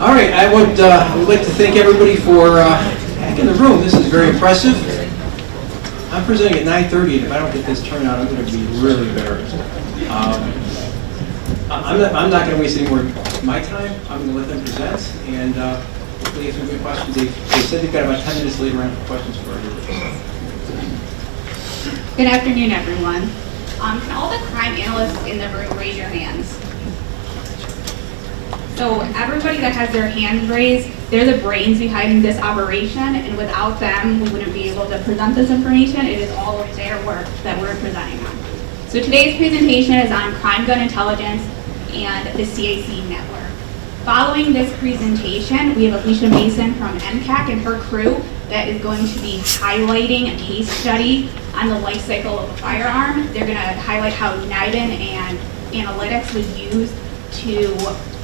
All right, I would like to thank everybody for back in the room. This is very impressive. I'm presenting at 9:30, and if I don't get this turnout, I'm going to be really embarrassed. I'm not going to waste any more of my time. I'm going to let them present, and hopefully get some good questions. They said they've got about 10 minutes later on for questions for everybody. Good afternoon, everyone. Can all the crime analysts in the room raise your hands? So everybody that has their hands raised, they're the brains behind this operation, and without them, we wouldn't be able to present this information. It is all of their work that we're presenting on. So today's presentation is on crime gun intelligence and the CAC network. Following this presentation, we have Alicia Mason from CAC and her crew that is going to be highlighting a case study on the life cycle of a firearm. They're going to highlight how NIBIN and analytics was used to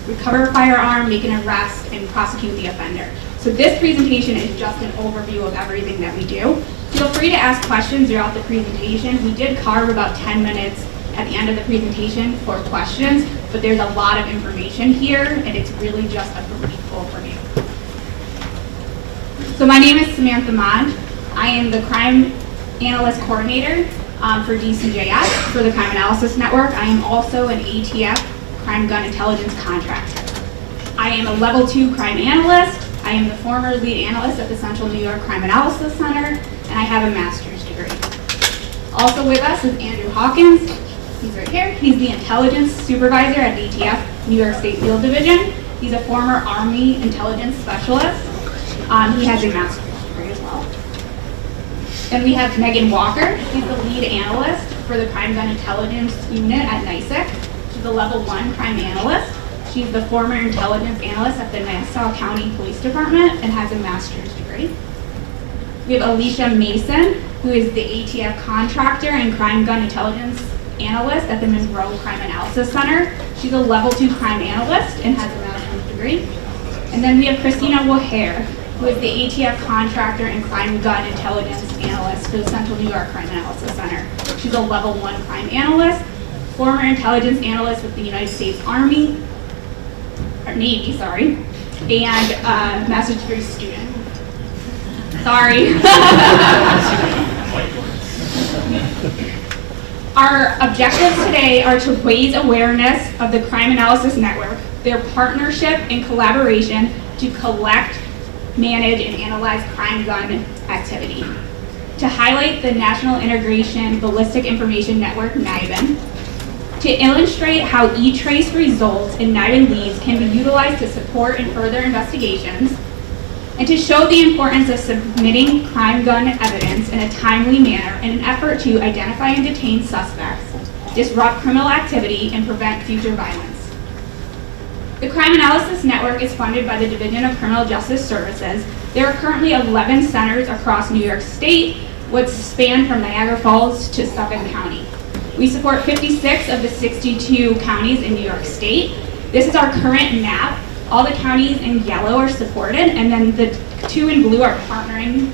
recover a firearm, make an arrest, and prosecute the offender. So this presentation is just an overview of everything that we do. Feel free to ask questions throughout the presentation. We did carve about 10 minutes at the end of the presentation for questions, but there's a lot of information here, and it's really just a brief overview. So my name is Samantha Mond. I am the Crime Analyst Coordinator for DCJS, for the Crime Analysis Network. I am also an ATF Crime Gun Intelligence Contractor. I am a Level 2 Crime Analyst. I am the former lead analyst at the Central New York Crime Analysis Center, and I have a master's degree. Also with us is Andrew Hawkins. He's right here. He's the Intelligence Supervisor at DTF New York State Field Division. He's a former Army Intelligence Specialist. He has a master's degree as well. Then we have Megan Walker. She's the lead analyst for the Crime Gun Intelligence Unit at NYSEC. She's a Level 1 Crime Analyst. She's the former Intelligence Analyst at the Nassau County Police Department and has a master's degree. We have Alicia Mason, who is the ATF Contractor and Crime Gun Intelligence Analyst at the Monroe Crime Analysis Center. She's a Level 2 Crime Analyst and has a master's degree. And then we have Christina O'Hare, who is the ATF Contractor and Crime Gun Intelligence Analyst for the Central New York Crime Analysis Center. She's a Level 1 Crime Analyst, former Intelligence Analyst with the United States Army, or Navy, sorry, and master's degree student. Sorry. Our objectives today are to raise awareness of the Crime Analysis Network, their partnership and collaboration to collect, manage, and analyze crime gun activity, to highlight the National Integration Ballistic Information Network, NIBIN, to illustrate how E-Trace results and NIBIN leads can be utilized to support and further investigations, and to show the importance of submitting crime gun evidence in a timely manner in an effort to identify and detain suspects, disrupt criminal activity, and prevent future violence. The Crime Analysis Network is funded by the Division of Criminal Justice Services. There are currently 11 centers across New York State, which span from Niagara Falls to Suffolk County. We support 56 of the 62 counties in New York State. This is our current map. All the counties in yellow are supported, and then the two in blue are partnering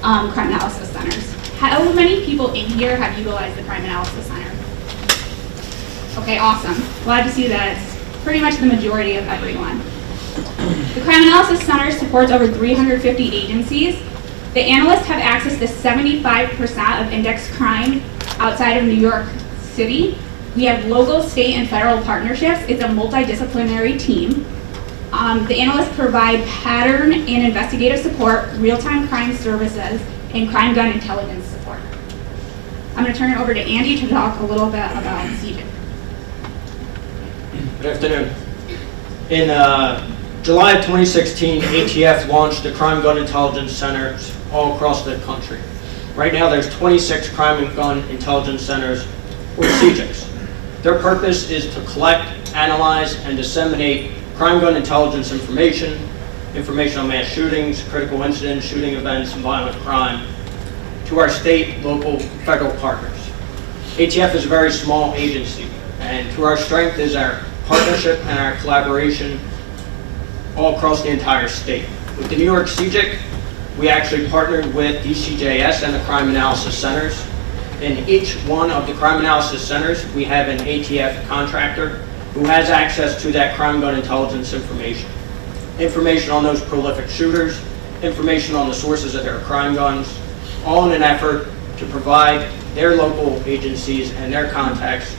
crime analysis centers. How many people in here have utilized the Crime Analysis Center? Okay, awesome. Glad to see that it's pretty much the majority of everyone. The Crime Analysis Center supports over 350 agencies. The analysts have access to 75% of index crime outside of New York City. We have local, state, and federal partnerships. It's a multidisciplinary team. The analysts provide pattern and investigative support, real-time crime services, and crime gun intelligence support. I'm going to turn it over to Andy to talk a little bit about CJIC. Good afternoon. In July of 2016, ATF launched the Crime Gun Intelligence Centers all across the country. Right now, there's 26 Crime and Gun Intelligence Centers, or CJICs. Their purpose is to collect, analyze, and disseminate crime gun intelligence information on mass shootings, critical incidents, shooting events, and violent crime, to our state, local, federal partners. ATF is a very small agency, and to our strength is our partnership and our collaboration all across the entire state. With the New York CJIC, we actually partnered with DCJS and the Crime Analysis Centers. In each one of the Crime Analysis Centers, we have an ATF contractor who has access to that crime gun intelligence information. Information on those prolific shooters, information on the sources of their crime guns, all in an effort to provide their local agencies and their contacts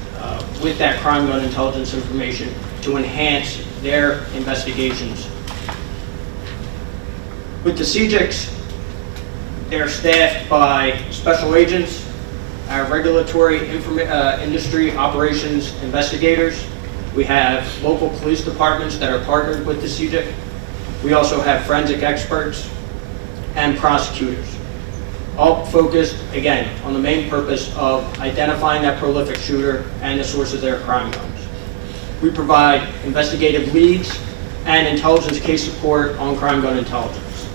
with that crime gun intelligence information to enhance their investigations. With the CJICs, they're staffed by special agents, our regulatory industry operations investigators. We have local police departments that are partnered with the CJIC. We also have forensic experts and prosecutors, all focused, again, on the main purpose of identifying that prolific shooter and the source of their crime guns. We provide investigative leads and intelligence case support on crime gun intelligence.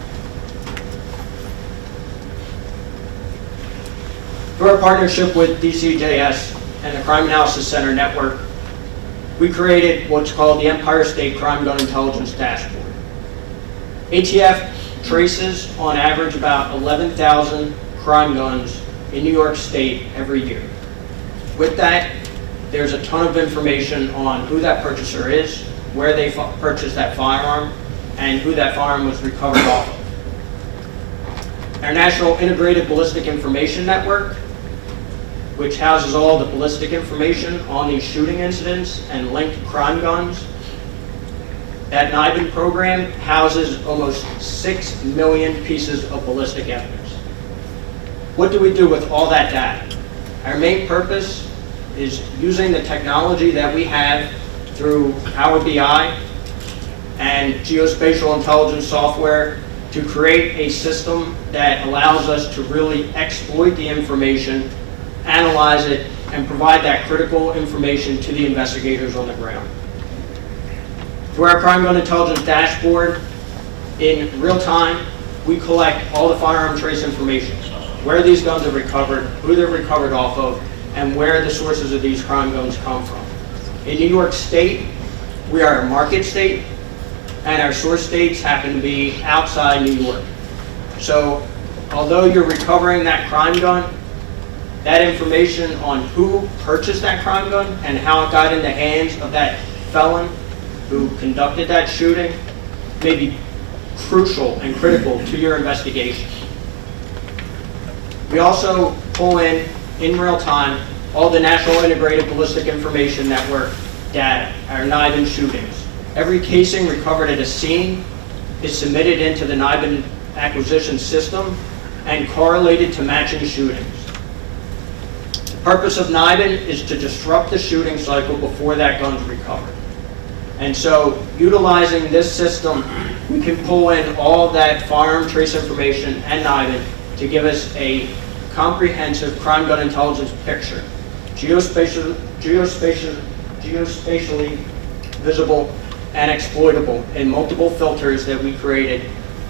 Through our partnership with DCJS and the Crime Analysis Center Network, we created what's called the Empire State Crime Gun Intelligence Dashboard. ATF traces, on average, about 11,000 crime guns in New York State every year. With that, there's a ton of information on who that purchaser is, where they purchased that firearm, and who that firearm was recovered off of. Our National Integrated Ballistic Information Network, which houses all the ballistic information on these shooting incidents and linked crime guns. That NIBIN program houses almost 6 million pieces of ballistic evidence. What do we do with all that data? Our main purpose is using the technology that we have through Power BI and geospatial intelligence software to create a system that allows us to really exploit the information, analyze it, and provide that critical information to the investigators on the ground. Through our Crime Gun Intelligence Dashboard, in real time, we collect all the firearm trace information, where these guns are recovered, who they're recovered off of, and where the sources of these crime guns come from. In New York State, we are a market state, and our source states happen to be outside New York. So, although you're recovering that crime gun, that information on who purchased that crime gun and how it got in the hands of that felon who conducted that shooting may be crucial and critical to your investigation. We also pull in real time, all the National Integrated Ballistic Information Network data, our NIBIN shootings. Every casing recovered at a scene is submitted into the NIBIN acquisition system and correlated to matching shootings. The purpose of NIBIN is to disrupt the shooting cycle before that gun's recovered. And so, utilizing this system, we can pull in all that firearm trace information and NIBIN to give us a comprehensive crime gun intelligence picture, geospatially visible and exploitable in multiple filters that we created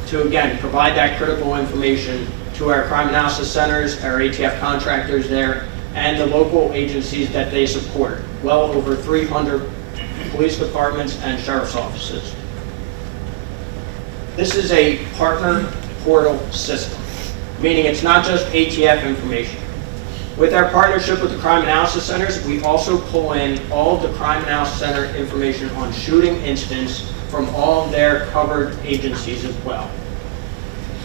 to, again, provide that critical information to our crime analysis centers, our ATF contractors there, and the local agencies that they support, well over 300 police departments and sheriff's offices. This is a partner portal system, meaning it's not just ATF information. With our partnership with the crime analysis centers, we also pull in all the crime analysis center information on shooting incidents from all their covered agencies as well,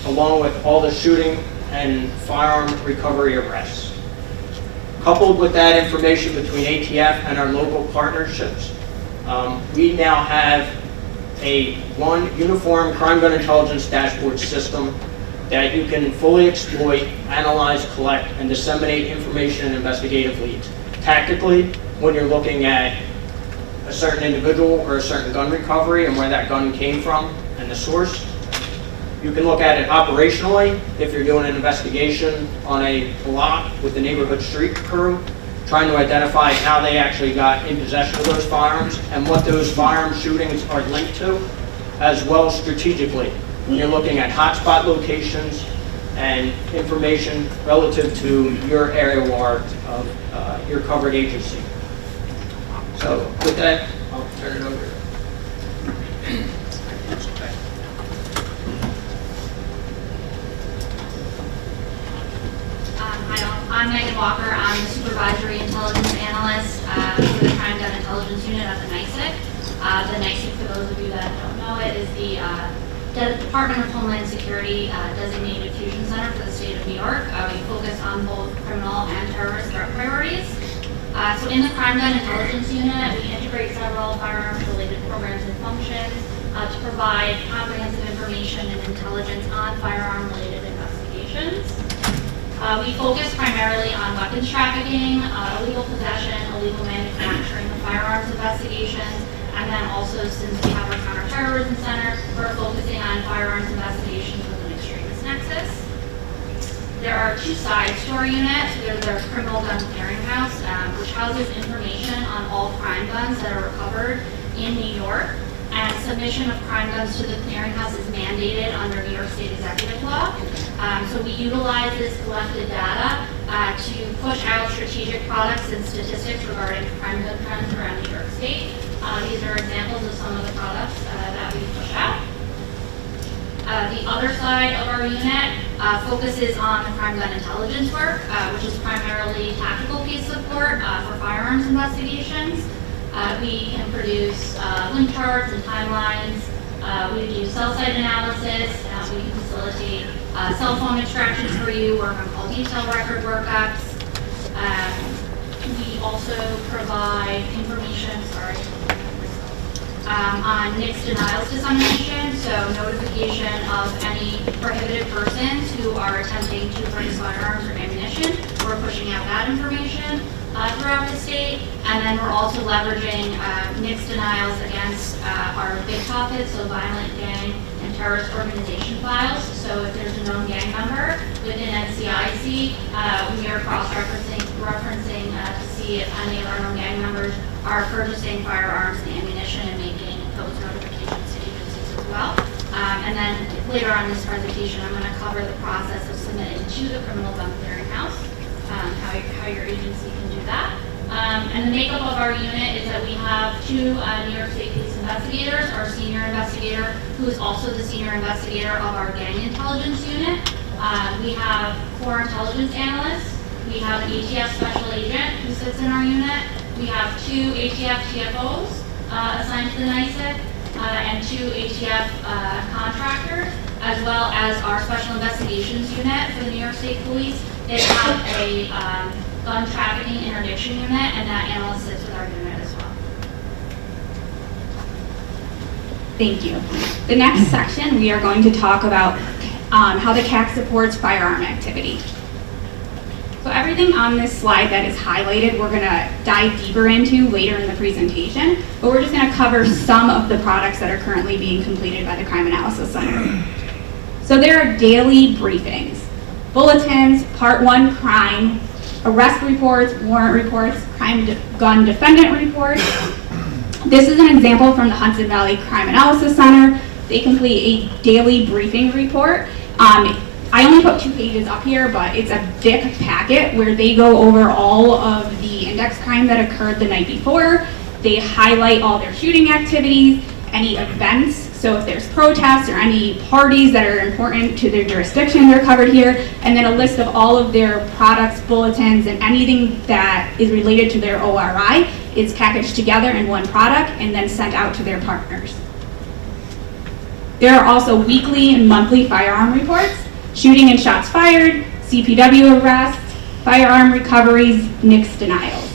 along with all the shooting and firearm recovery arrests. Coupled with that information between ATF and our local partnerships, we now have one uniform crime gun intelligence dashboard system that you can fully exploit, analyze, collect, and disseminate information and investigative leads. Tactically, when you're looking at a certain individual or a certain gun recovery and where that gun came from and the source, you can look at it operationally if you're doing an investigation on a block with the neighborhood street crew, trying to identify how they actually got in possession of those firearms and what those firearm shootings are linked to, as well as strategically when you're looking at hotspot locations and information relative to your area of your covered agency. So with that, I'll turn it over. I'm Megan Walker. I'm the Supervisory Intelligence Analyst for the Crime Gun Intelligence Unit at the those of you that don't know it, is the Department of Homeland Security designated fusion center for the state of New York. We focus on both criminal and terrorist threat priorities. So in the Crime Gun Intelligence Unit, we integrate several firearms-related programs and functions to provide comprehensive information and intelligence on firearm-related investigations. We focus primarily on weapons trafficking, illegal possession, illegal manufacturing of firearms investigations, and then also, since we have our counterterrorism center, we're focusing on firearms investigations with an extremist nexus. There are two sides to our unit. There's our criminal gun clearinghouse, which houses information on all crime guns that are recovered in New York. And submission of crime guns to the clearinghouse is mandated under New York State executive law. So we utilize this collected data to push out strategic products and statistics regarding crime gun trends around New York State. These are examples of some of the products that we push out. The other side of our unit focuses on the crime gun intelligence work, which is primarily tactical piece support for firearms investigations. We can produce link charts and timelines. We do cell site analysis. We can facilitate cell phone extractions for you, work on call detail record workups. We also provide information, on NICS denials dissemination, so notification of any prohibited persons who are attempting to purchase firearms or ammunition. We're pushing out that information throughout the state, and then we're also leveraging NICS denials against our big topics, so violent gang and terrorist organization files. So if there's a known gang member within NCIC, we are cross-referencing to see if any of our known gang members are purchasing firearms and ammunition and making those notifications to agencies as well. And then later on in this presentation, I'm going to cover the process of submitting to the Criminal Gun Clearinghouse, how your agency can do that. And the makeup of our unit is that we have two New York State Police investigators, our senior investigator, who is also the senior investigator of our gang intelligence unit. We have 4 intelligence analysts. We have an ATF special agent who sits in our unit. We have 2 ATF TFOs assigned to the NICIC and 2 ATF contractors, as well as our special investigations unit for the New York State Police. They have a gun trafficking interdiction unit, and that analyst sits with our unit as well. Thank you. The next section, we are going to talk about how the CAC supports firearm activity. So everything on this slide that is highlighted, we're going to dive deeper into later in the presentation, but we're just going to cover some of the products that are currently being completed by the Crime Analysis Center. So there are daily briefings, bulletins, Part 1 crime, arrest reports, warrant reports, crime gun defendant reports. This is an example from the Hudson Valley Crime Analysis Center. They complete a daily briefing report. I only put 2 pages up here, but it's a thick packet where they go over all of the index crime that occurred the night before. They highlight all their shooting activities, any events, so if there's protests or any parties that are important to their jurisdiction, they're covered here, and then a list of all of their products, bulletins, and anything that is related to their ORI is packaged together in one product and then sent out to their partners. There are also weekly and monthly firearm reports, shooting and shots fired, CPW arrests, firearm recoveries, NICS denials.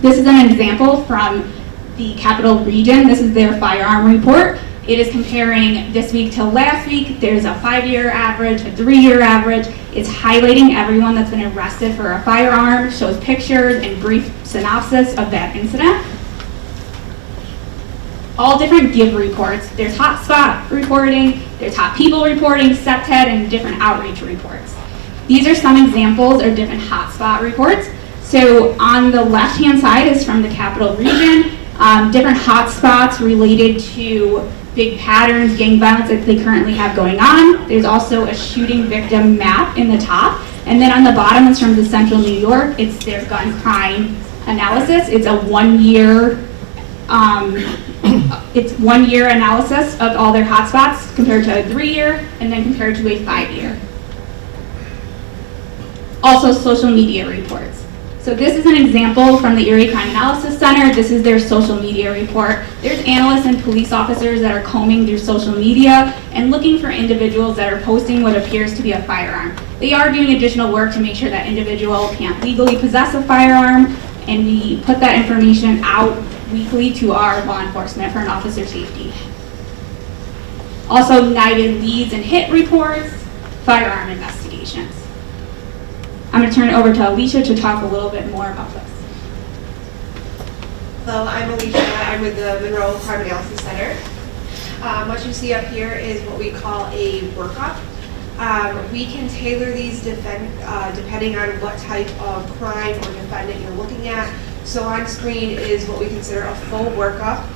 This is an example from the Capital Region. This is their firearm report. It is comparing this week to last week. There's a 5-year average, a 3-year average. It's highlighting everyone that's been arrested for a firearm, shows pictures and brief synopsis of that incident. All different give reports. There's hotspot reporting, there's hot people reporting, SEPTED, and different outreach reports. These are some examples of different hotspot reports. So on the left-hand side is from the Capital Region, different hotspots related to big patterns, gang violence that they currently have going on. There's also a shooting victim map in the top. And then on the bottom is from the Central New York. It's their gun crime analysis. It's a 1-year analysis of all their hotspots compared to a 3-year and then compared to a 5-year. Also social media reports. So this is an example from the Erie Crime Analysis Center. This is their social media report. There's analysts and police officers that are combing through social media and looking for individuals that are posting what appears to be a firearm. They are doing additional work to make sure that individual can't legally possess a firearm, and we put that information out weekly to our law enforcement for an officer safety. Also, NIDA leads and hit reports, firearm investigations. I'm going to turn it over to Alicia to talk a little bit more about this. Hello, I'm Alicia. I'm with the Monroe Crime Analysis Center. What you see up here is what we call a workup. We can tailor these depending on what type of crime or defendant you're looking at. So on screen is what we consider a full workup.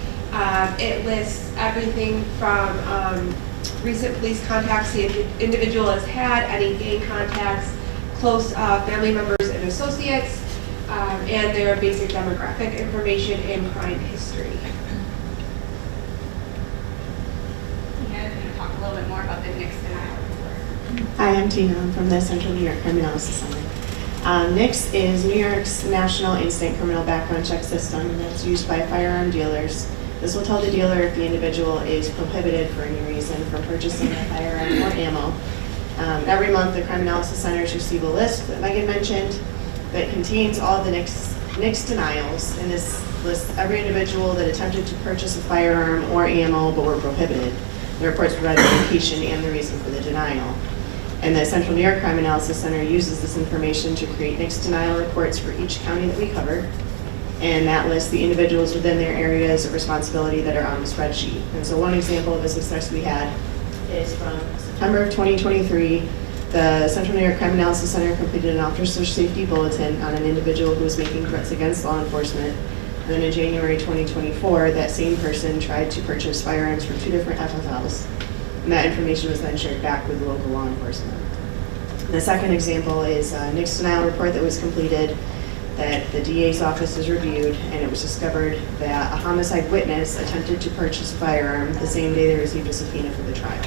It lists everything from recent police contacts the individual has had, any gang contacts, close family members and associates, and their basic demographic information and crime history. Tina's going to talk a little bit more about the NICS denial report. Hi, I'm Tina. I'm from the Central New York Crime Analysis Center. NICS is New York's national instant criminal background check system, and that's used by firearm dealers. This will tell the dealer if the individual is prohibited for any reason from purchasing a firearm or ammo. Every month, the Crime Analysis Centers receive a list that Megan mentioned that contains all of the NICS denials, and this lists every individual that attempted to purchase a firearm or ammo but were prohibited. The reports provide the location and the reason for the denial. And the Central New York Crime Analysis Center uses this information to create NICS denial reports for each county that we cover, and that lists the individuals within their areas of responsibility that are on the spreadsheet. And so one example of a success we had is from September of 2023, the Central New York Crime Analysis Center completed an officer safety bulletin on an individual who was making threats against law enforcement. And then in January 2024, that same person tried to purchase firearms from 2 different FFLs. And that information was then shared back with local law enforcement. The second example is a NICS denial report that was completed that the DA's office has reviewed, and it was discovered that a homicide witness attempted to purchase a firearm the same day they received a subpoena for the trial.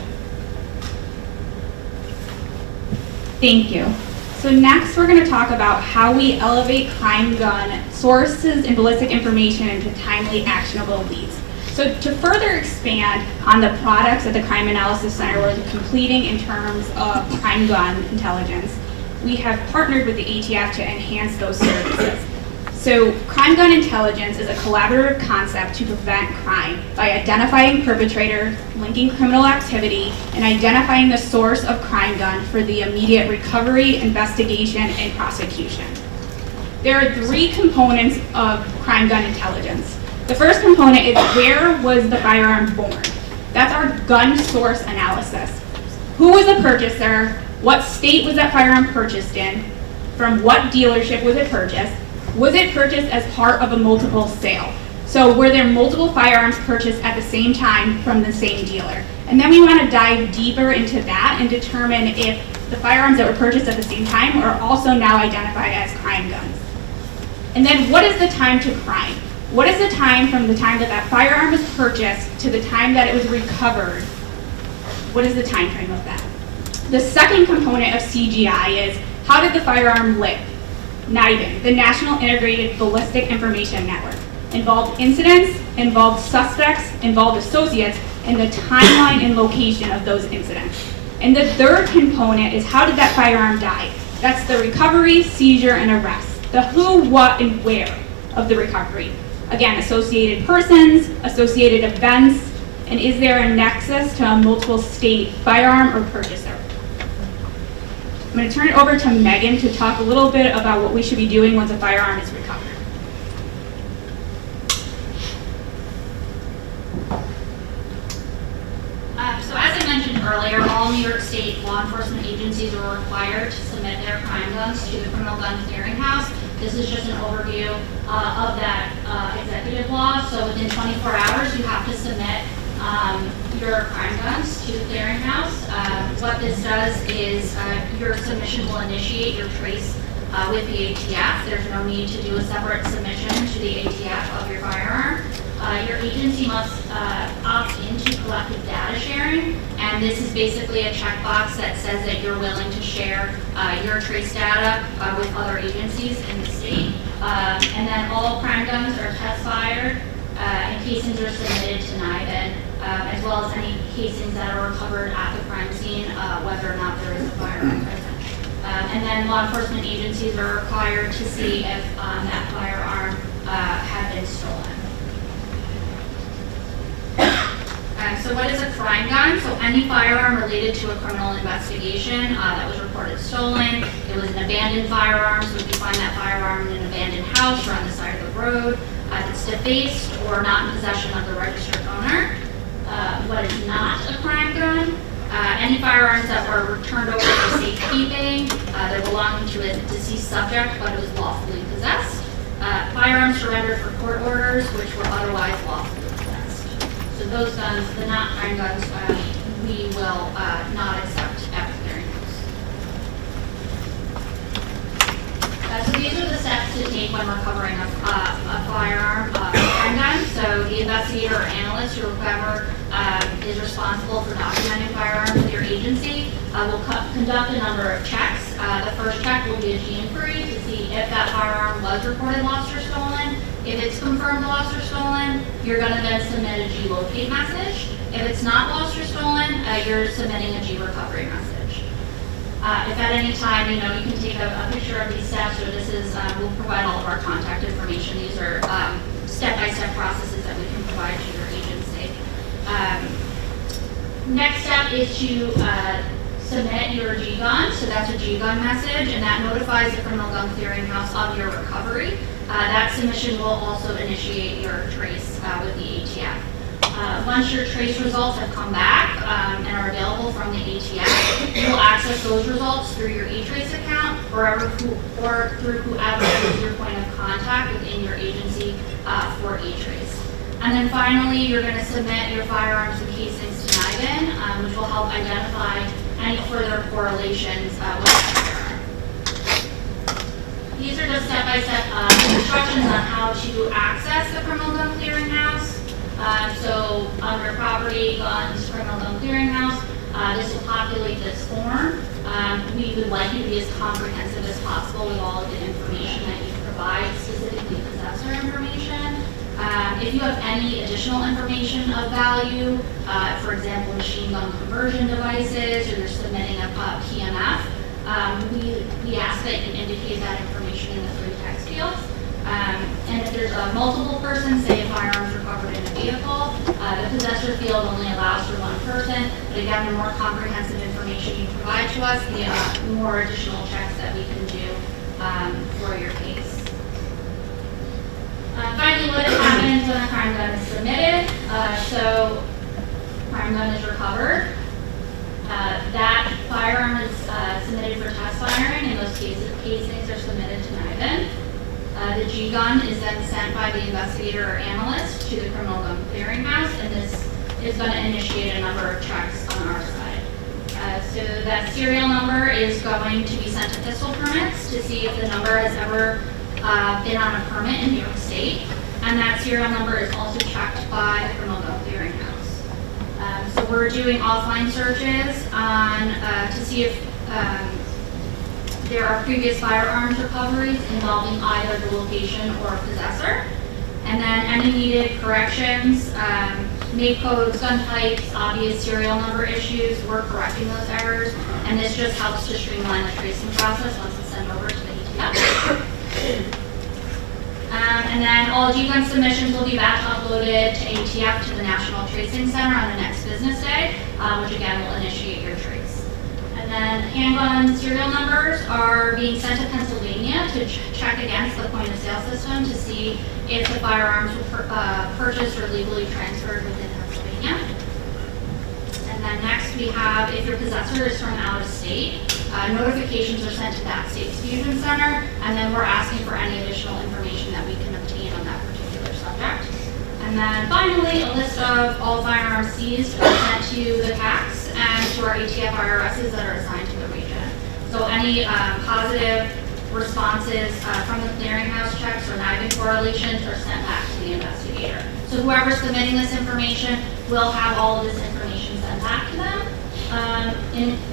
Thank you. So next we're going to talk about how we elevate crime gun sources and ballistic information into timely actionable leads. So to further expand on the products that the Crime Analysis Center was completing in terms of crime gun intelligence, we have partnered with the ATF to enhance those services. So crime gun intelligence is a collaborative concept to prevent crime by identifying perpetrators, linking criminal activity, and identifying the source of crime gun for the immediate recovery, investigation, and prosecution. There are 3 components of crime gun intelligence. The first component is where was the firearm born? That's our gun source analysis. Who was the purchaser? What state was that firearm purchased in? From what dealership was it purchased? Was it purchased as part of a multiple sale? So were there multiple firearms purchased at the same time from the same dealer? And then we want to dive deeper into that and determine if the firearms that were purchased at the same time are also now identified as crime guns. And then what is the time to crime? What is the time from the time that that firearm was purchased to the time that it was recovered? What is the time frame of that? The second component of CGI is how did the firearm live? NIBIN, the National Integrated Ballistic Information Network, involved incidents, involved suspects, involved associates, and the timeline and location of those incidents. And the third component is how did that firearm die? That's the recovery, seizure, and arrest. The who, what, and where of the recovery. Again, associated persons, associated events, and is there a nexus to a multiple state firearm or purchaser? I'm going to turn it over to Megan to talk a little bit about what we should be doing once a firearm is recovered. So as I mentioned earlier, all New York State law enforcement agencies are required to submit their crime guns to the Criminal Gun Clearinghouse. This is just an overview of that executive law. So within 24 hours, you have to submit your crime guns to the clearinghouse. What this does is your submission will initiate your trace with the ATF. There's no need to do a separate submission to the ATF of your firearm. your agency must opt into collective data sharing, and this is basically a checkbox that says that you're willing to share your trace data with other agencies in the state. And then all crime guns are test fired, and casings are submitted to NIBIN, as well as any casings that are recovered at the crime scene, whether or not there is a firearm present. And then law enforcement agencies are required to see if that firearm had been stolen. So what is a crime gun? So any firearm related to a criminal investigation that was reported stolen. It was an abandoned firearm, so if you find that firearm in an abandoned house or on the side of the road, it's defaced or not in possession of the registered owner. What is not a crime gun? Any firearms that were returned over for safekeeping, they're belonging to a deceased subject but it was lawfully possessed. Firearms surrendered for court orders which were otherwise lawfully possessed. So those guns, the not crime guns, we will not accept at the clearinghouse. So these are the steps to take when recovering a firearm, a crime gun. So the investigator or analyst or whoever is responsible for documenting firearms with your agency will conduct a number of checks. The first check will be a G inquiry to see if that firearm was reported lost or stolen. If it's confirmed lost or stolen, you're going to then submit a G locate message. If it's not lost or stolen, you're submitting a G recovery message. If at any time, you can take a picture of these steps, or this is, we'll provide all of our contact information. These are step-by-step processes that we can provide to your agency. Next step is to submit your G-gun. So that's a G-gun message, and that notifies the Criminal Gun Clearinghouse of your recovery. That submission will also initiate your trace with the ATF. Once your trace results have come back and are available from the ATF, you will access those results through your eTrace account or through whoever is your point of contact within your agency for eTrace. And then finally, you're going to submit your firearms and casings to NIBIN, which will help identify any further correlations with that firearm. These are just step-by-step instructions on how to access the Criminal Gun Clearinghouse. So under Property, Guns, Criminal Gun Clearinghouse, this will populate this form. We would like you to be as comprehensive as possible with all of the information that you provide, specifically possessor information. If you have any additional information of value, for example, machine gun conversion devices, or you're submitting a PMF, we ask that you indicate that information in the free text fields. And if there's a multiple person, say a firearm's recovered in a vehicle, the possessor field only allows for one person. But again, the more comprehensive information you provide to us, the more additional checks that we can do for your case. Finally, what happens when a crime gun is submitted? So, crime gun is recovered. That firearm is submitted for test firing, and those casings are submitted to NIBIN. The G-gun is then sent by the investigator or analyst to the Criminal Gun Clearinghouse, and this is going to initiate a number of checks on our side. So that serial number is going to be sent to pistol permits to see if the number has ever been on a permit in New York State, and that serial number is also checked by the Criminal Gun Clearinghouse. So we're doing offline searches on to see if there are previous firearms recoveries involving either the location or possessor. And then any needed corrections, make codes, gun types, obvious serial number issues, we're correcting those errors. And this just helps to streamline the tracing process once it's sent over to the ATF. And then all G-gun submissions will be batch uploaded to ATF to the National Tracing Center on the next business day, which again will initiate your trace. And then handgun serial numbers are being sent to Pennsylvania to check against the point of sale system to see if the firearms were purchased or legally transferred within Pennsylvania. And then next we have, if your possessor is from out of state, notifications are sent to that state's fusion center, and then we're asking for any additional information that we can obtain on that particular subject. And then finally, a list of all firearms seized are sent to the CACs and to our ATF IRSs that are assigned to the region. So any positive responses from the clearinghouse checks or NIBIN correlations are sent back to the investigator. So So whoever's submitting this information will have all of this information sent back to them,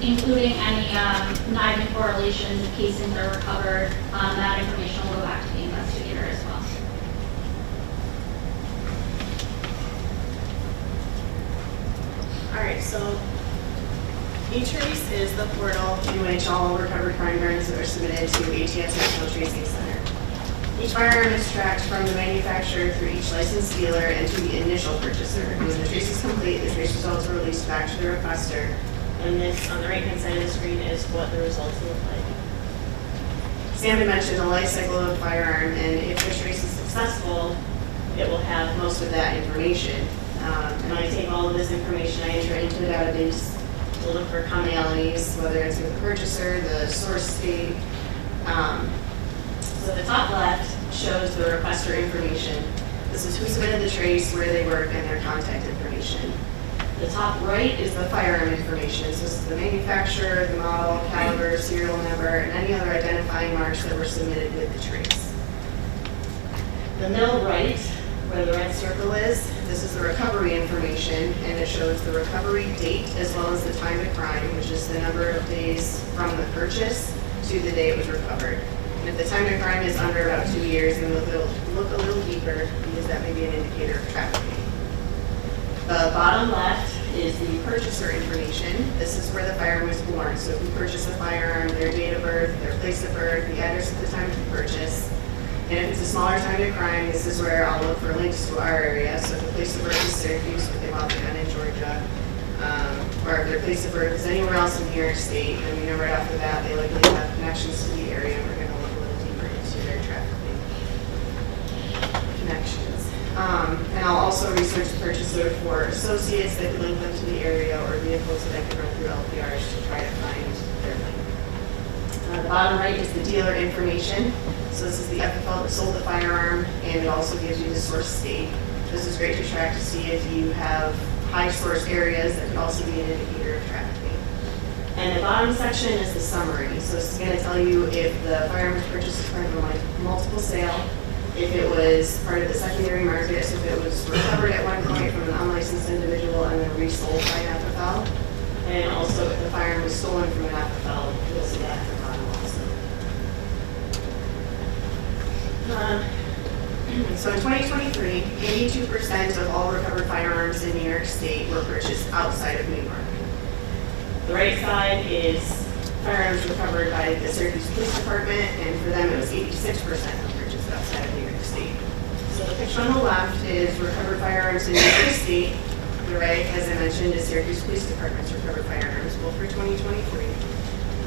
including any NIBIN correlations, if casings are recovered. That information will go back to the investigator as well. All right, so eTrace is the portal in which all recovered crime guns are submitted to ATF's National Tracing Center. Each firearm is tracked from the manufacturer through each licensed dealer and to the initial purchaser. When the trace is complete, the trace results are released back to the requester. And this, on the right-hand side of the screen, is what the results look like. Sam had mentioned the life cycle of a firearm, and if the trace is successful, it will have most of that information. And I take all of this information, I enter it into a database to look for commonalities, whether it's with the purchaser, the source state. So the top left shows the requester information. This is who submitted the trace, where they work, and their contact information. The top right is the firearm information. So this is the manufacturer, the model, caliber, serial number, and any other identifying marks that were submitted with the trace. The middle right, where the red circle is, this is the recovery information, and it shows the recovery date as well as the time to crime, which is the number of days from the purchase to the day it was recovered. And if the time to crime is under about 2 years, then we'll look a little deeper because that may be an indicator of trafficking. The bottom left is the purchaser information. This is where the firearm was born. So if you purchase a firearm, their date of birth, their place of birth, the address at the time of the purchase. And if it's a smaller time to crime, this is where I'll look for links to our area. So if the place of birth is Syracuse, but they bought the gun in Georgia, or if their place of birth is anywhere else in New York State, then we know right off the bat they likely have connections to the area, and we're going to look a little deeper into their trafficking connections. And I'll also research the purchaser for associates that could link them to the area or vehicles that I could run through LPRs to try to find their link. The bottom right is the dealer information. So this is the FFL that sold the firearm, and it also gives you the source state. This is great to track to see if you have high source areas that could also be an indicator of trafficking. And the bottom section is the summary. So this is going to tell you if the firearm was purchased as part of a multiple sale, if it was part of the secondary market, so if it was recovered at one point from an unlicensed individual and then resold by an FFL, and also if the firearm was stolen from an FFL, you'll see that at the bottom also. So in 2023, 82% of all recovered firearms in New York State were purchased outside of New York. The right side is firearms recovered by the Syracuse Police Department, and for them it was 86% were purchased outside of New York State. So the picture on the left is recovered firearms in New York State. The right, as I mentioned, is Syracuse Police Department's recovered firearms, both for 2023,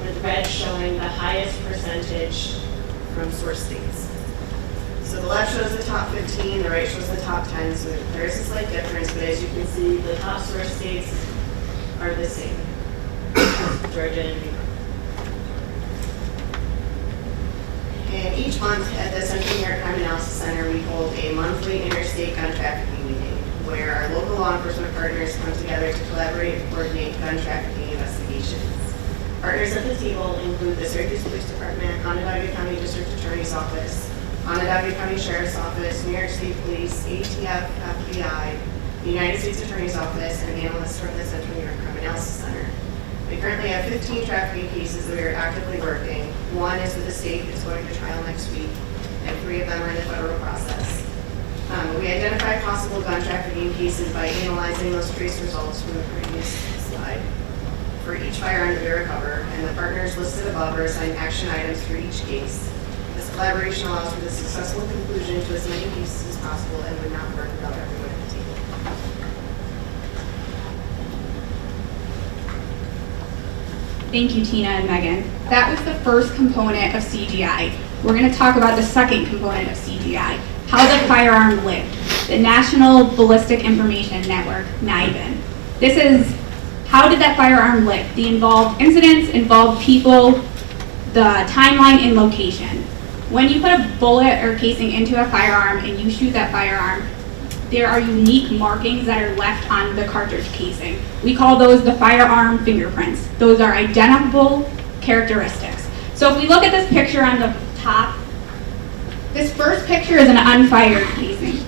with red showing the highest percentage from source states. So the left shows the top 15, the right shows the top 10, so there's a slight difference, but as you can see, the top source states are the same, Georgia and New York. And each month at the Central New York Crime Analysis Center, we hold a monthly interstate gun trafficking meeting where our local law enforcement partners come together to collaborate and coordinate gun trafficking investigations. Partners at the table include the Syracuse Police Department, Onondaga County District Attorney's Office, Onondaga County Sheriff's Office, New York State Police, ATF, FBI, the United States Attorney's Office, and analysts from the Central New York Crime Analysis Center. We currently have 15 trafficking cases that we are actively working. One is with the state that's going to trial next week, and 3 of them are in the federal process. We identify possible gun trafficking cases by analyzing those trace results from the previous slide for each firearm that we recover, and the partners listed above are assigned action items for each case. This collaboration allows for the successful conclusion to as many cases as possible and would not work without everyone at the table. Thank you, Tina and Megan. That was the first component of CGI. We're going to talk about the second component of CGI, how the firearm lived, the National Ballistic Information Network, NIBIN. This is how did that firearm live? The involved incidents, involved people, the timeline and location. When you put a bullet or casing into a firearm and you shoot that firearm, there are unique markings that are left on the cartridge casing. We call those the firearm fingerprints. Those are identifiable characteristics. So if we look at this picture on the top, this first picture is an unfired casing.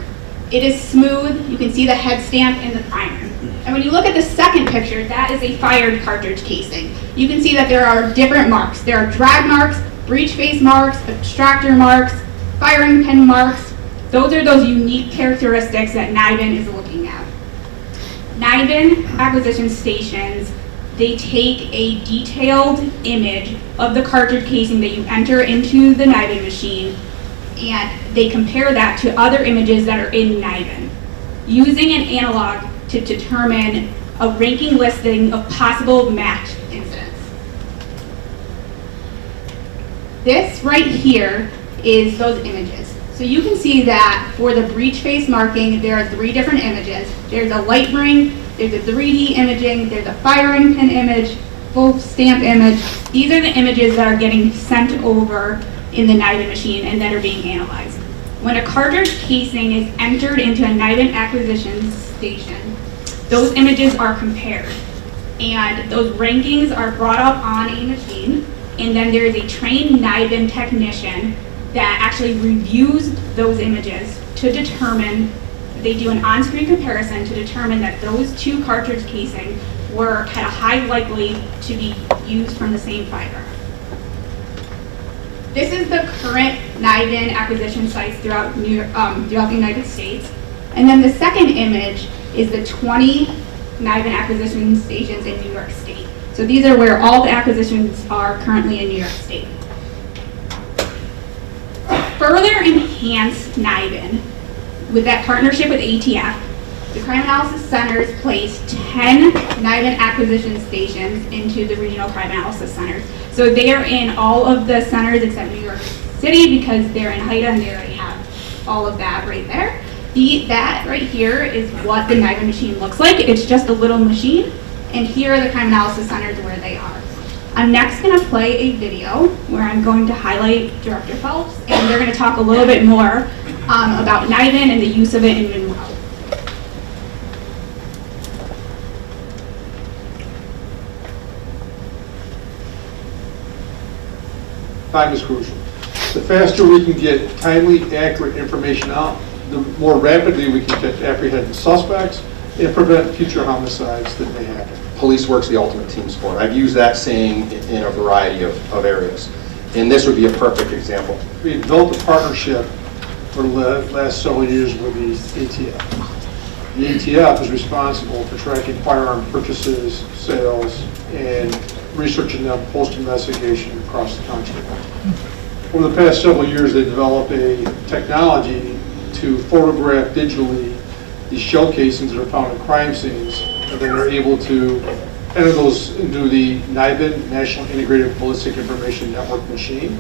It is smooth. You can see the head stamp and the primer. And when you look at the second picture, that is a fired cartridge casing. You can see that there are different marks. There are drag marks, breech face marks, extractor marks, firing pin marks. Those are those unique characteristics that NIBIN is looking at. NIBIN acquisition stations, they take a detailed image of the cartridge casing that you enter into the NIBIN machine, and they compare that to other images that are in NIBIN, using an analog to determine a ranking listing of possible match incidents. This right here is those images. So you can see that for the breech face marking, there are 3 different images. There's a light ring, there's a 3D imaging, there's a firing pin image, full stamp image. These are the images that are getting sent over in the NIBIN machine and that are being analyzed. When a cartridge casing is entered into a NIBIN acquisition station, those images are compared, and those rankings are brought up on a machine, and then there is a trained NIBIN technician that actually reviews those images to determine, they do an on-screen comparison to determine that those 2 cartridge casing had a high likely to be used from the same firearm. This is the current NIBIN acquisition sites throughout the United States. And then the second image is the 20 NIBIN acquisition stations in New York State. So these are where all the acquisitions are currently in New York State. To further enhance NIBIN, with that partnership with ATF, the Crime Analysis Centers placed 10 NIBIN acquisition stations into the regional crime analysis centers. So they are in all of the centers except New York City because they're in HIDA and they already have all of that right there. That right here is what the NIBIN machine looks like. It's just a little machine, and here are the crime analysis centers where they are. I'm next going to play a video where I'm going to highlight Director Phelps, and they're going to talk a little bit more about NIBIN and the use of it in Monroe. Time is crucial. The faster we can get timely, accurate information out, the more rapidly we can apprehend suspects and prevent future homicides that may happen. Police work's the ultimate team sport. I've used that saying in a variety of areas. And this would be a perfect example. We built a partnership for the last several years with the ATF. The ATF is responsible for tracking firearm purchases, sales, and researching them post-investigation across the country. Over the past several years, they developed a technology to photograph digitally these shell casings that are found in crime scenes, and then they're able to enter those into the NIBIN, National Integrated Ballistic Information Network machine,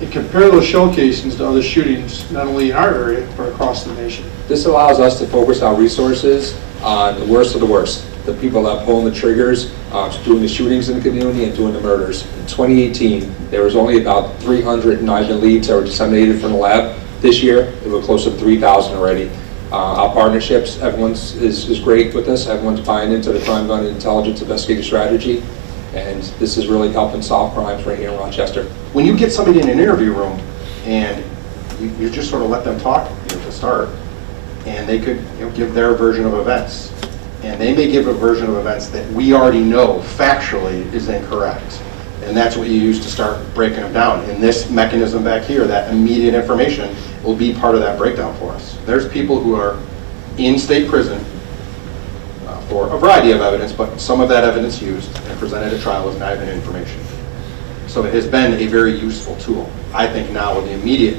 and compare those shell casings to other shootings, not only in our area, but across the nation. This allows us to focus our resources on the worst of the worst, the people that pulling the triggers, doing the shootings in the community and doing the murders. In 2018, there was only about 300 NIBIN leads that were disseminated from the lab. This year, it was close to 3,000 already. Our partnerships, everyone's is great with us. Everyone's buying into the crime gun intelligence investigative strategy, and this is really helping solve crimes right here in Rochester. When you get somebody in an interview room and you just sort of let them talk to start, and they could give their version of events, and they may give a version of events that we already know factually is incorrect. And that's what you use to start breaking them down. In this mechanism back here, that immediate information will be part of that breakdown for us. There's people who are in state prison for a variety of evidence, but some of that evidence used and presented at trial is NIBIN information. So it has been a very useful tool. I think now with the immediate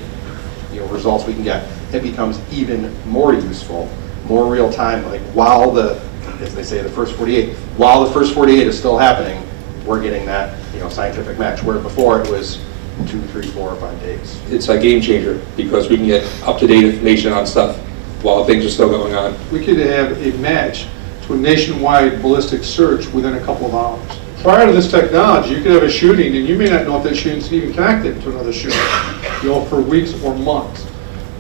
results we can get, it becomes even more useful, more real time, like while the, as they say, the first 48, while the first 48 is still happening, we're getting that scientific match, where before it was 2, 3, 4, or 5 days. It's a game changer because we can get up-to-date information on stuff while things are still going on. We could have a match to a nationwide ballistic search within a couple of hours. Prior to this technology, you could have a shooting and you may not know if that shooting's even connected to another shooting, for weeks or months.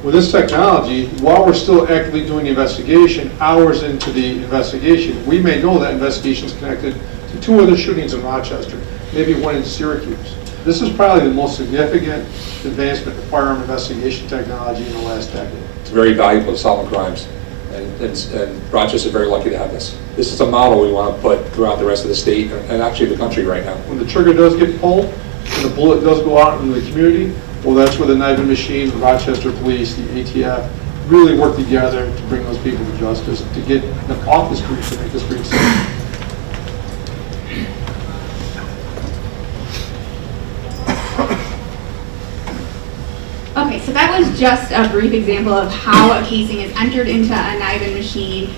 With this technology, while we're still actively doing the investigation, hours into the investigation, we may know that investigation is connected to 2 other shootings in Rochester, maybe one in Syracuse. This is probably the most significant advancement in firearm investigation technology in the last decade. It's very valuable to solving crimes. And Rochester's very lucky to have this. This is a model we want to put throughout the rest of the state and actually the country right now. When the trigger does get pulled and the bullet does go out into the community, well, that's where the NIBIN machine, the Rochester Police, the ATF really work together to bring those people to justice, to get them off the streets, to make the streets safe. Okay, so that was just a brief example of how a casing is entered into a NIBIN machine.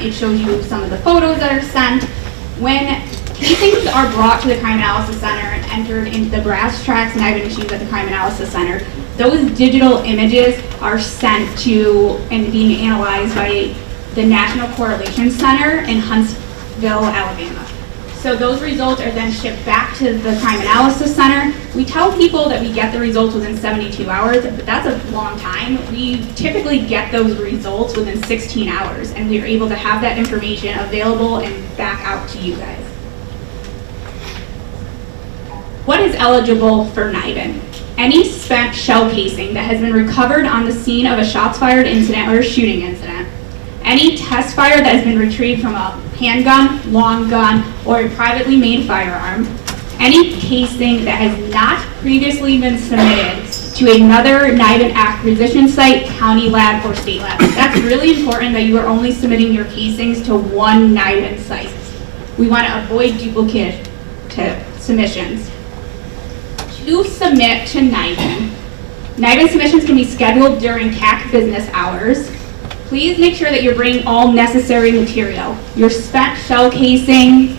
It shows you some of the photos that are sent. When casings are brought to the Crime Analysis Center and entered into the brass tracks NIBIN machines at the Crime Analysis Center, those digital images are sent to and being analyzed by the National Correlation Center in Huntsville, Alabama. So those results are then shipped back to the Crime Analysis Center. We tell people that we get the results within 72 hours, but that's a long time. We typically get those results within 16 hours, and we are able to have that information available and back out to you guys. What is eligible for NIBIN? Any spent shell casing that has been recovered on the scene of a shots fired incident or a shooting incident. Any test fire that has been retrieved from a handgun, long gun, or a privately made firearm. Any casing that has not previously been submitted to another NIBIN acquisition site, county lab, or state lab. That's really important that you are only submitting your casings to one NIBIN site. We want to avoid duplicate submissions. To submit to NIBIN, NIBIN submissions can be scheduled during CAC business hours. Please make sure that you're bringing all necessary material. Your spent shell casing,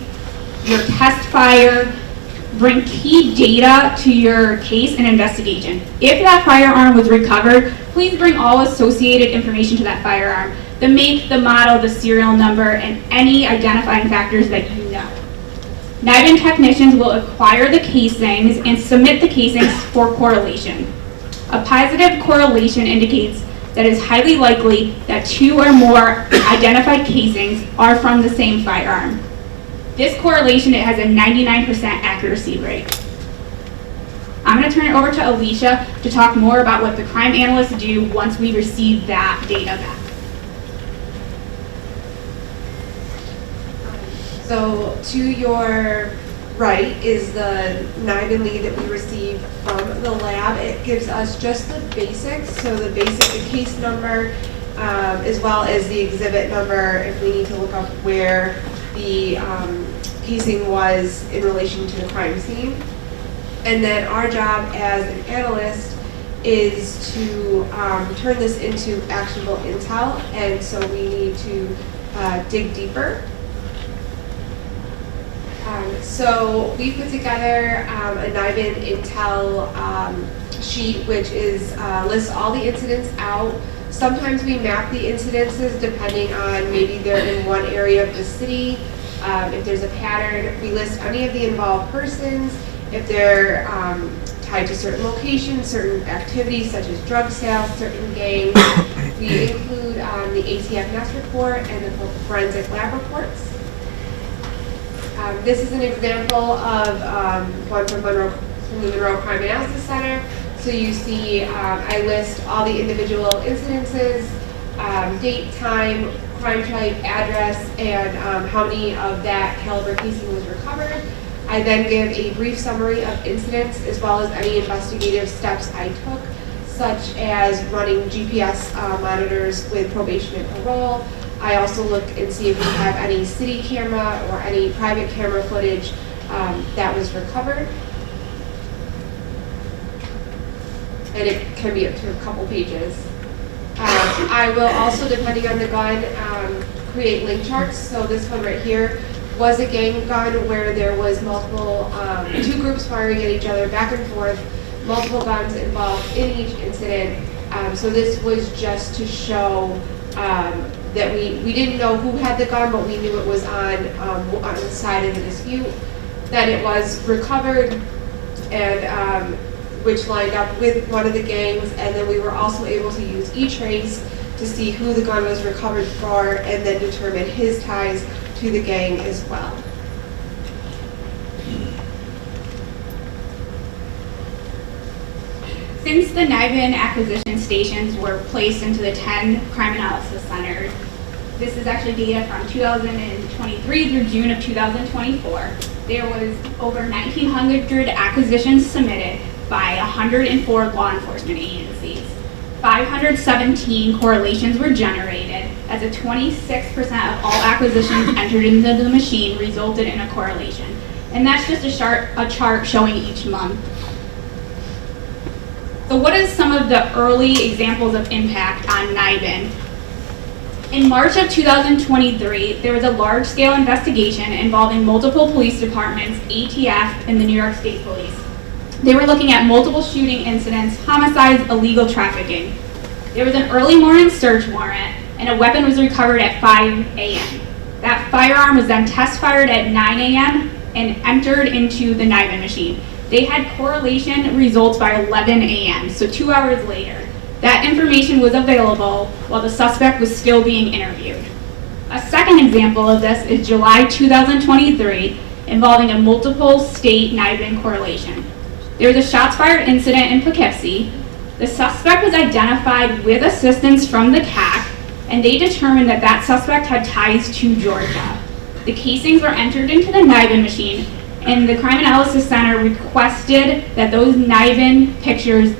your test fire, bring key data to your case and investigation. If that firearm was recovered, please bring all associated information to that firearm. The make, the model, the serial number, and any identifying factors that you know. NIBIN technicians will acquire the casings and submit the casings for correlation. A positive correlation indicates that it's highly likely that 2 or more identified casings are from the same firearm. This correlation, it has a 99% accuracy rate. I'm going to turn it over to Alicia to talk more about what the crime analysts do once we receive that data back. So to your right is the NIBIN lead that we received from the lab. It gives us just the basics, so the case number, as well as the exhibit number if we need to look up where the casing was in relation to the crime scene. And then our job as an analyst is to turn this into actionable intel, and so we need to dig deeper. So we put together a NIBIN intel sheet, which is lists all the incidents out. Sometimes we map the incidences depending on maybe they're in one area of the city. If there's a pattern, we list any of the involved persons. If they're tied to certain locations, certain activities such as drug sales, certain gangs. We include the ATF NEST report and the forensic lab reports. This is an example of one from the Monroe Crime Analysis Center. So you see I list all the individual incidences, date, time, crime type, address, and how many of that caliber casing was recovered. I then give a brief summary of incidents as well as any investigative steps I took, such as running GPS monitors with probation and parole. I also look and see if we have any city camera or any private camera footage that was recovered. And it can be up to a couple pages. I will also, depending on the gun, create link charts. So this one right here was a gang gun where there was multiple, 2 groups firing at each other back and forth, multiple guns involved in each incident. So this was just to show that we didn't know who had the gun, but we knew it was on the side of the dispute, that it was recovered, and which lined up with one of the gangs, and then we were also able to use E-Trace to see who the gun was recovered for, and then determine his ties to the gang as well. Since the NIBIN acquisition stations were placed into the 10 crime analysis centers, this is actually data from 2023 through June of 2024. There was over 1,900 acquisitions submitted by 104 law enforcement agencies. 517 correlations were generated, as a 26% of all acquisitions entered into the machine resulted in a correlation. And that's just a chart showing each month. So what is some of the early examples of impact on NIBIN? In March of 2023, there was a large-scale investigation involving multiple police departments, ATF, and the New York State Police. They were looking at multiple shooting incidents, homicides, illegal trafficking. There was an early morning search warrant, and a weapon was recovered at 5 a.m. That firearm was then test fired at 9 a.m. and entered into the NIBIN machine. They had correlation results by 11 a.m., so 2 hours later. That information was available while the suspect was still being interviewed. A second example of this is July 2023, involving a multiple state NIBIN correlation. There was a shots fired incident in Poughkeepsie. The suspect was identified with assistance from the CAC, and they determined that that suspect had ties to Georgia. The casings were entered into the NIBIN machine, and the Crime Analysis Center requested that those NIBIN pictures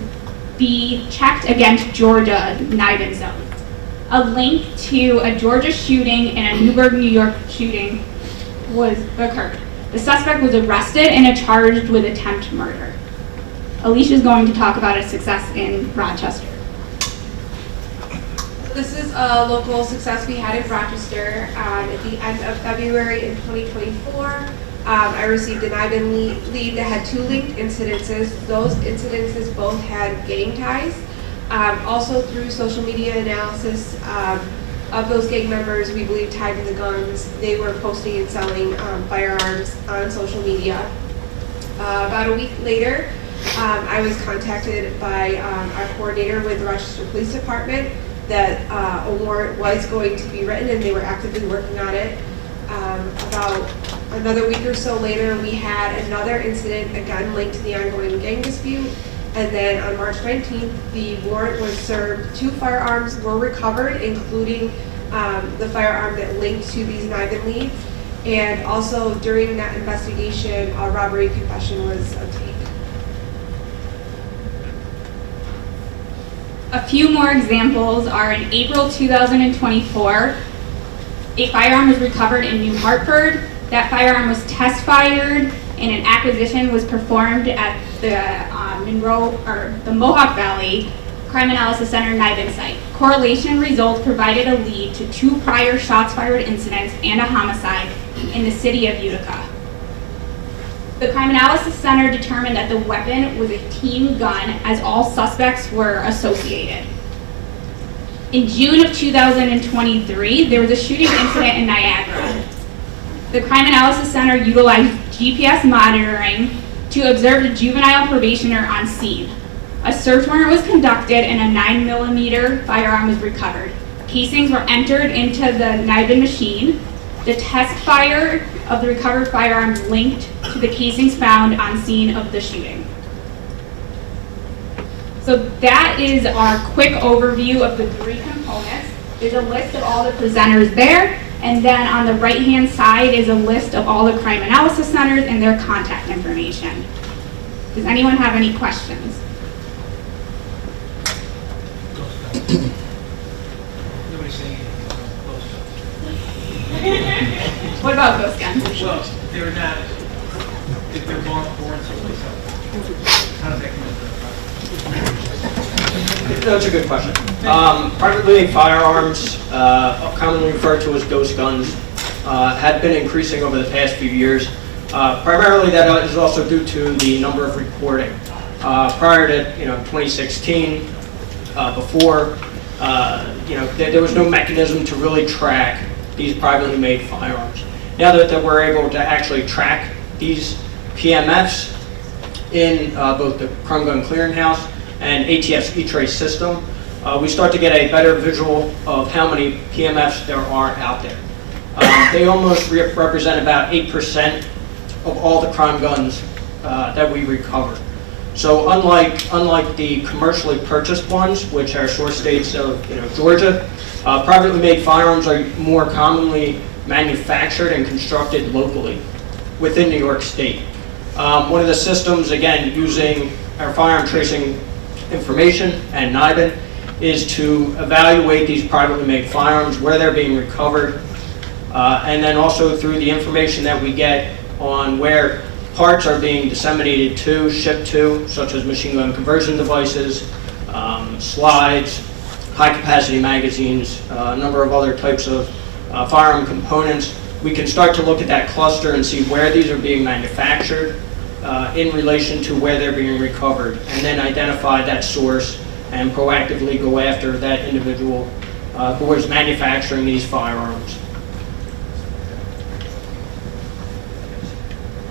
be checked against Georgia NIBIN zones. A link to a Georgia shooting and a Newburgh, New York shooting occurred. The suspect was arrested and charged with attempt murder. Alicia is going to talk about a success in Rochester. This is a local success we had in Rochester at the end of February in 2024. I received an NIBIN lead that had 2 linked incidences. Those incidences both had gang ties. Also through social media analysis of those gang members, we believe tied to the guns, they were posting and selling firearms on social media. About a week later, I was contacted by our coordinator with the Rochester Police Department that a warrant was going to be written, and they were actively working on it. About another week or so later, we had another incident, again linked to the ongoing gang dispute, and then on March 19th, the warrant was served. 2 firearms were recovered, including the firearm that linked to these NIBIN leads, and also during that investigation, a robbery confession was obtained. A few more examples are in April 2024, a firearm was recovered in New Hartford. That firearm was test fired and an acquisition was performed at the Mohawk Valley Crime Analysis Center NIBIN site. Correlation results provided a lead to 2 prior shots fired incidents and a homicide in the city of Utica. The Crime Analysis Center determined that the weapon was a team gun, as all suspects were associated. In June of 2023, there was a shooting incident in Niagara. The Crime Analysis Center utilized GPS monitoring to observe a juvenile probationer on scene. A search warrant was conducted and a 9mm firearm was recovered. Casings were entered into the NIBIN machine. The test fire of the recovered firearm linked to the casings found on scene of the shooting. So that is our quick overview of the 3 components. There's a list of all the presenters there, and then on the right-hand side is a list of all the crime analysis centers and their contact information. Does anyone have any questions? Nobody's saying anything. What about ghost guns? Well, they're not, if they're born someplace else, how does that come into the process? That's a good question. Privately firearms, commonly referred to as ghost guns, had been increasing over the past few years. Primarily, that is also due to the number of reporting. Prior to 2016, before there was no mechanism to really track these privately made firearms. Now that we're able to actually track these PMFs in both the Crime Gun Clearinghouse and ATF's E-Trace system, we start to get a better visual of how many PMFs there are out there. They almost represent about 8% of all the crime guns that we recover. So unlike the commercially purchased ones, which are source states of Georgia, privately made firearms are more commonly manufactured and constructed locally within New York State. One of the systems, again, using our firearm tracing information and NIBIN, is to evaluate these privately made firearms, where they're being recovered, and then also through the information that we get on where parts are being disseminated to, shipped to, such as machine gun conversion devices, slides, high-capacity magazines, a number of other types of firearm components. We can start to look at that cluster and see where these are being manufactured in relation to where they're being recovered, and then identify that source and proactively go after that individual who is manufacturing these firearms.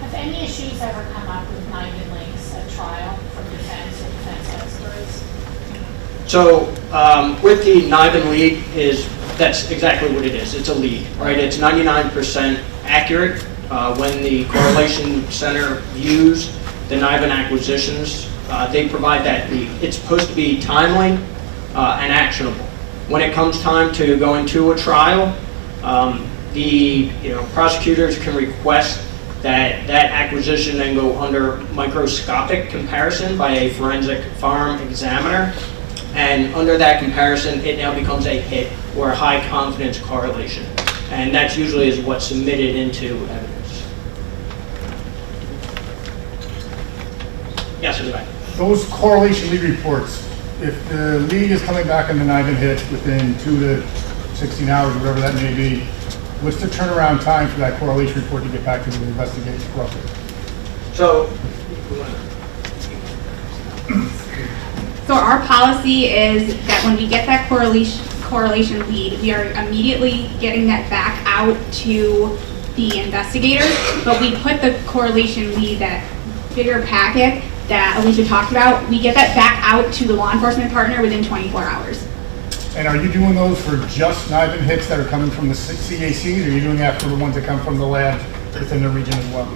Have any issues ever come up with NIBIN links at trial from defense or defense experts? So with the NIBIN lead, that's exactly what it is. It's a lead, right? It's 99% accurate. When the Correlation Center views the NIBIN acquisitions, they provide that lead. It's supposed to be timely and actionable. When it comes time to go into a trial, the prosecutors can request that acquisition then go under microscopic comparison by a forensic firearm examiner. And under that comparison, it now becomes a hit or a high confidence correlation. And that's usually is what's submitted into evidence. Yes, in the back. Those correlation lead reports, if the lead is coming back on the NIBIN hit within 2 to 16 hours, whatever that may be, what's the turnaround time for that correlation report to get back to the investigation roughly? So, So our policy is that when we get that correlation lead, we are immediately getting that back out to the investigators, but we put the correlation lead, that bigger packet that Alicia talked about, we get that back out to the law enforcement partner within 24 hours. And are you doing those for just NIBIN hits that are coming from the CACs, or are you doing that for the ones that come from the labs within the region as well?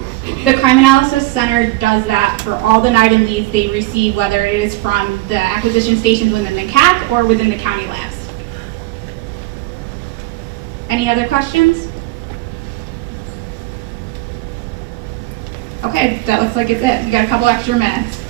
The Crime Analysis Center does that for all the NIBIN leads they receive, whether it is from the acquisition stations within the CAC or within the county labs. Any other questions? Okay, that looks like it's it. We got a couple extra minutes.